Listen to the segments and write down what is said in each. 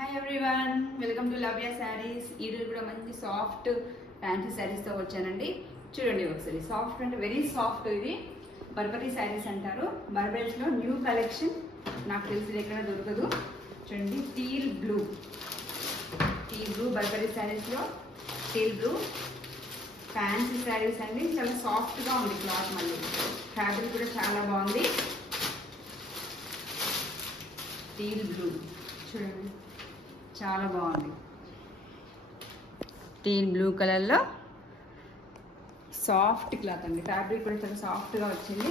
Hi everyone, welcome to లవ్య saris. ఈరోజు కూడా మంచి సాఫ్ట్ ఫ్యాన్సీ శారీస్తో వచ్చానండి. చూడండి ఒకసారి. సాఫ్ట్ అంటే వెరీ సాఫ్ట్. ఇది బర్బరీ శారీస్ అంటారు. బర్బరీస్లో న్యూ కలెక్షన్, నాకు తెలిసి ఎక్కడ దొరకదు. చూడండి, టీల్ బ్లూ బర్బరీ శారీస్లో టీల్ బ్లూ ఫ్యాన్సీ శారీస్ అండి. చాలా సాఫ్ట్గా ఉంది క్లాత్, మళ్ళీ ఫ్యాబ్రిక్ కూడా చాలా బాగుంది. టీల్ బ్లూ చూడండి, చాలా బాగుంది. టీల్ బ్లూ కలర్లో సాఫ్ట్ క్లాత్ అండి. ఫ్యాబ్రిక్ కూడా చాలా సాఫ్ట్గా వచ్చింది.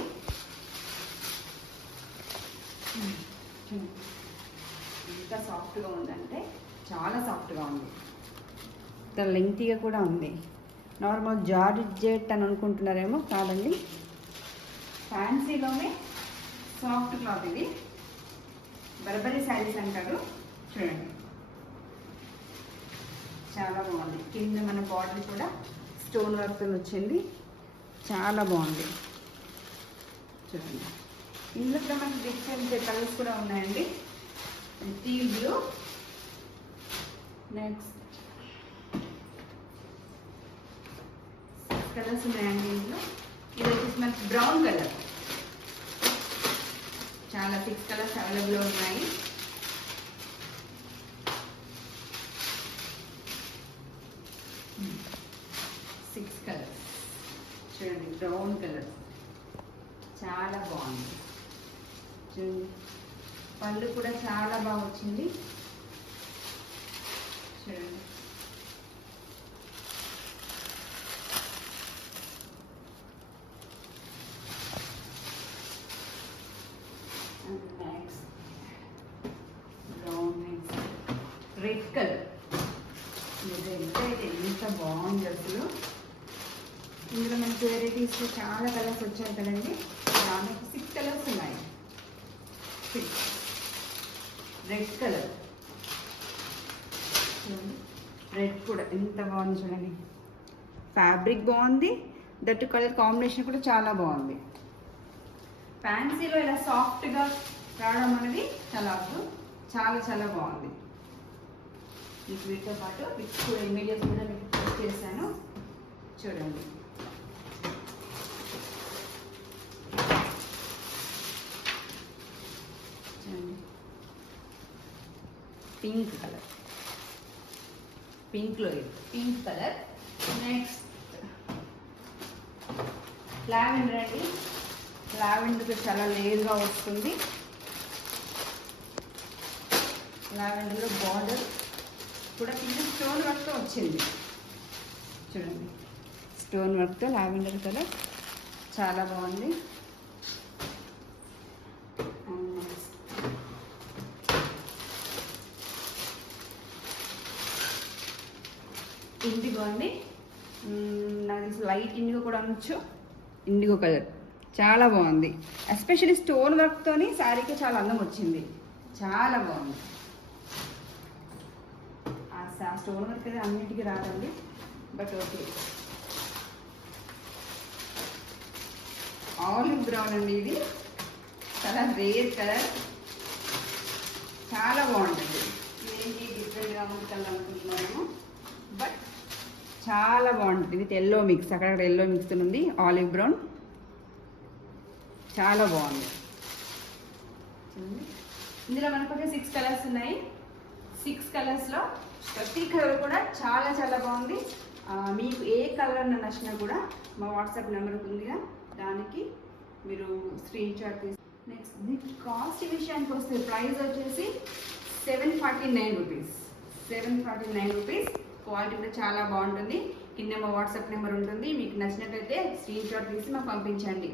ఎంత సాఫ్ట్గా ఉందంటే చాలా సాఫ్ట్గా ఉంది. ఇంత లెంగ్తీగా కూడా ఉంది. నార్మల్ జార్జెట్ అని అనుకుంటున్నారేమో, కాదండి, ఫ్యాన్సీలోనే సాఫ్ట్ క్లాత్. ఇది బర్బరీ శారీస్ అంటారు. చూడండి, చాలా బాగుంది. కింద మన బార్డర్ కూడా స్టోన్ వర్క్ వచ్చింది, చాలా బాగుంది. చూడండి, ఇందులో కూడా మనకి డిఫరెంట్ కలర్స్ కూడా ఉన్నాయండి. టీల్ బ్లూ, నెక్స్ట్ కలర్స్ ఉన్నాయండి. ఇందులో ఇది వచ్చేసి మనకి బ్రౌన్ కలర్. చాలా 6 కలర్స్ అవైలబుల్ ఉన్నాయి. చూడండి, బ్రౌన్ కలర్ చాలా బాగుంది. చూడండి, పళ్ళు కూడా చాలా బాగా వచ్చింది. చూడండి, నెక్స్ట్ బ్రౌన్, రెడ్ కలర్. ఎంత బాగుంది అసలు. ఇందులో మనకి వెరైటీస్లో చాలా కలర్స్ వచ్చాయి కదండి. దానికి 6 కలర్స్ ఉన్నాయి. 6 రెడ్ కలర్. చూడండి, రెడ్ కూడా ఎంత బాగుంది. చూడండి, ఫ్యాబ్రిక్ బాగుంది, దట్టు కలర్ కాంబినేషన్ కూడా చాలా బాగుంది. ఫ్యాన్సీలో ఇలా సాఫ్ట్గా రావడం అనేది చాలా చాలా బాగుంది. మీకు వీటితో పాటు పిక్స్ కూడా, ఇమేజెస్ కూడా మీకు పోస్ట్ చేశాను. చూడండి, పింక్ కలర్, పింక్లో పింక్ కలర్. నెక్స్ట్ లావెండర్ అండి. లావెండర్ చాలా లేయర్గా వస్తుంది. లావెండర్లో బార్డర్ కూడా కింద స్టోన్ వర్క్తో వచ్చింది. చూడండి, స్టోన్ వర్క్తో లావెండర్ కలర్ చాలా బాగుంది. ఇండిగో అండి, నాకు తెలిసి లైట్ ఇండిగో కూడా అనొచ్చు. ఇండిగో కలర్ చాలా బాగుంది. ఎస్పెషల్లీ స్టోన్ వర్క్తోని శారీకి చాలా అందం వచ్చింది. చాలా బాగుంది. ఆ స్టోన్ వర్క్ అయితే అన్నిటికీ రాదండి, బట్ ఓకే. ఆలివ్ బ్రౌన్ అండి. ఇది చాలా రేర్ కలర్, చాలా బాగుంటుంది. ఏంటి డిఫరెంట్గా ఉంటుంది అనుకుంటున్నాము, బట్ చాలా బాగుంటుంది. విత్ ఎల్లో మిక్స్, అక్కడ ఎల్లో మిక్స్ ఉంది. ఆలివ్ బ్రౌన్ చాలా బాగుంది. ఇందులో మనకు 6 కలర్స్ ఉన్నాయి. 6 కలర్స్లో ప్రతి కలర్ కూడా చాలా చాలా బాగుంది. మీకు ఏ కలర్ నచ్చినా కూడా మా వాట్సాప్ నెంబర్ ఉందిగా, దానికి మీరు స్క్రీన్ షాట్ తీసి. నెక్స్ట్ దీని కాస్ట్ విషయానికి వస్తే ప్రైస్ వచ్చేసి 749 రూపీస్. 749 రూపీస్. క్వాలిటీ కూడా చాలా బాగుంటుంది. కింద మా వాట్సాప్ నెంబర్ ఉంటుంది. మీకు నచ్చినట్లయితే స్క్రీన్ షాట్ తీసి మాకు పంపించండి.